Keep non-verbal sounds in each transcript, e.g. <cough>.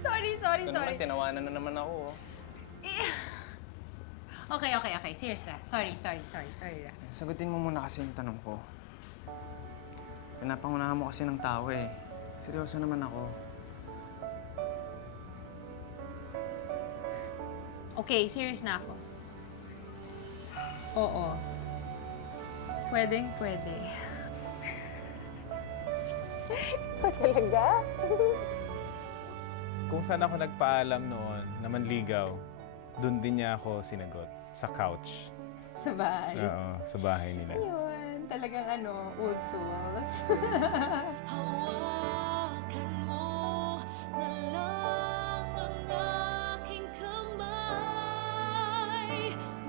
sorry, sorry, Ito sorry. naman, tinawanan na naman ako. oh. <laughs> Okay, okay, okay. Serious na. Sorry, sorry, sorry, sorry na. Sagutin mo muna kasi yung tanong ko. Pinapangunahan mo kasi ng tao eh. Seryoso naman ako. Okay, serious na ako. Oo. Pwedeng, pwede. <laughs> Talaga? <laughs> Kung saan ako nagpaalam noon na manligaw, doon din niya ako sinagot. Sa couch. Sa bahay. Oo, sa bahay nila. Yun, talagang ano, old souls. <laughs> Hawakan mo na lang ang aking kamay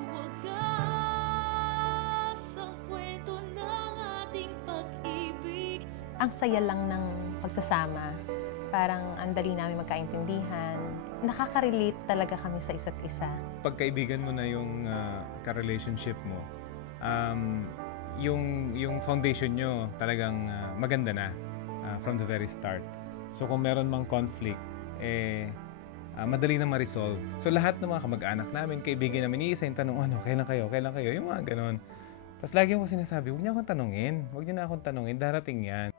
Wagas ang kwento ng ating pag-ibig ang saya lang ng pagsasama. Parang ang dali namin magkaintindihan. Nakaka-relate talaga kami sa isa't isa. Pagkaibigan mo na yung ah, ka-relationship mo, um, yung, yung foundation nyo talagang ah, maganda na ah, from the very start. So kung meron mang conflict, eh, ah, madali na ma-resolve. So lahat ng mga kamag-anak namin, kaibigan namin, iisa yung tanong, ano, kailan kayo, kailan kayo, yung mga ganon. Tapos lagi ko sinasabi, huwag niyo akong tanungin, huwag niyo na akong tanungin, darating yan.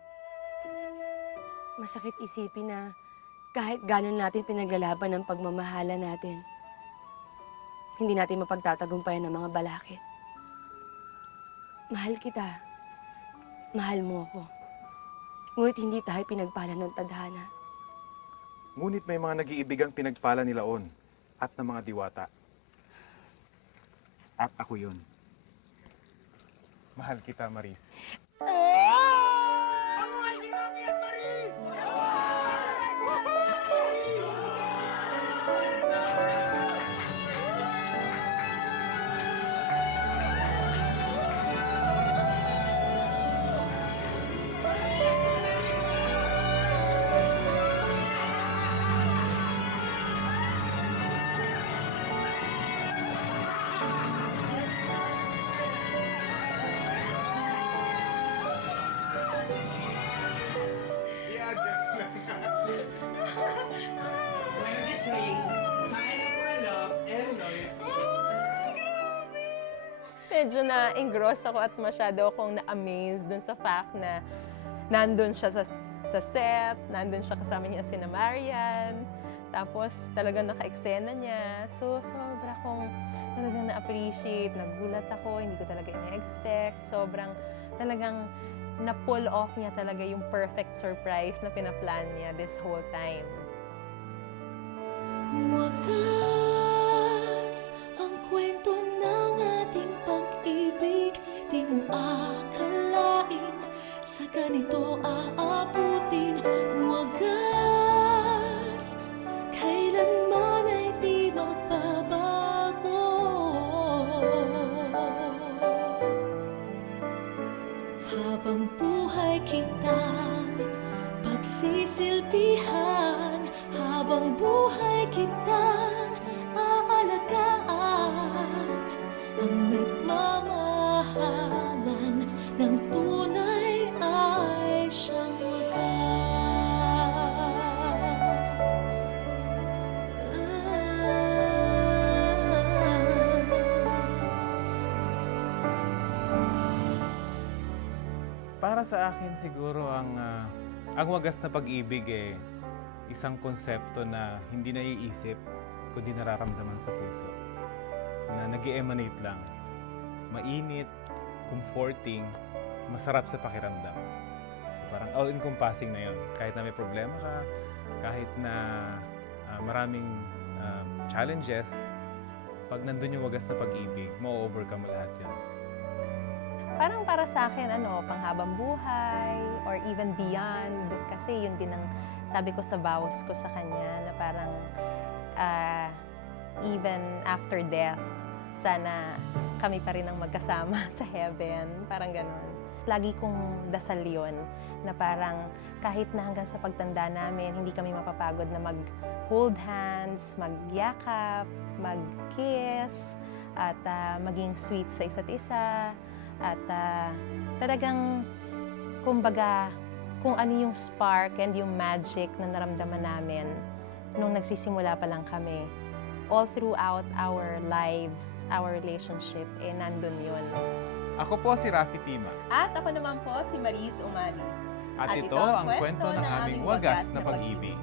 Masakit isipin na kahit gano'n natin pinaglalaban ang pagmamahala natin, hindi natin mapagtatagumpayan ng mga balakid. Mahal kita. Mahal mo ako. Ngunit hindi tayo pinagpala ng tadhana. Ngunit may mga nag-iibigang pinagpala nila on at ng mga diwata. At ako yun. Mahal kita, Maris. Medyo na-engross ako at masyado akong na-amaze dun sa fact na nandun siya sa, sa set, nandun siya kasama niya si Marian, tapos talagang naka-eksena niya. So, sobra kong talagang na-appreciate, nagulat ako, hindi ko talaga ina-expect. Sobrang talagang na-pull off niya talaga yung perfect surprise na pinaplan niya this whole time. Wagas ang kwento ng ating kitang pagsisilbihan Habang buhay kitang Para sa akin siguro ang ah, ang wagas na pag-ibig eh isang konsepto na hindi naiisip kundi nararamdaman sa puso. Na nag emanate lang. Mainit, comforting, masarap sa pakiramdam. So parang all-encompassing na yon. Kahit na may problema ka, kahit na ah, maraming um, challenges, pag nandun yung wagas na pag-ibig, ma-overcome mo lahat yan. Parang para sa akin, ano, panghabang buhay or even beyond. Kasi yun din ang sabi ko sa vows ko sa kanya na parang ah, even after death, sana kami pa rin ang magkasama <laughs> sa heaven. Parang ganun. Lagi kong dasal yun na parang kahit na hanggang sa pagtanda namin, hindi kami mapapagod na mag-hold hands, magyakap, mag-kiss, at ah, maging sweet sa isa't isa. At ah, talagang, kumbaga, kung ano yung spark and yung magic na naramdaman namin nung nagsisimula pa lang kami. All throughout our lives, our relationship, eh, nandun yun. Ako po si Rafi Tima. At ako naman po si Maris Umali. At, At ito ang kwento ng aming wagas na pag-ibig.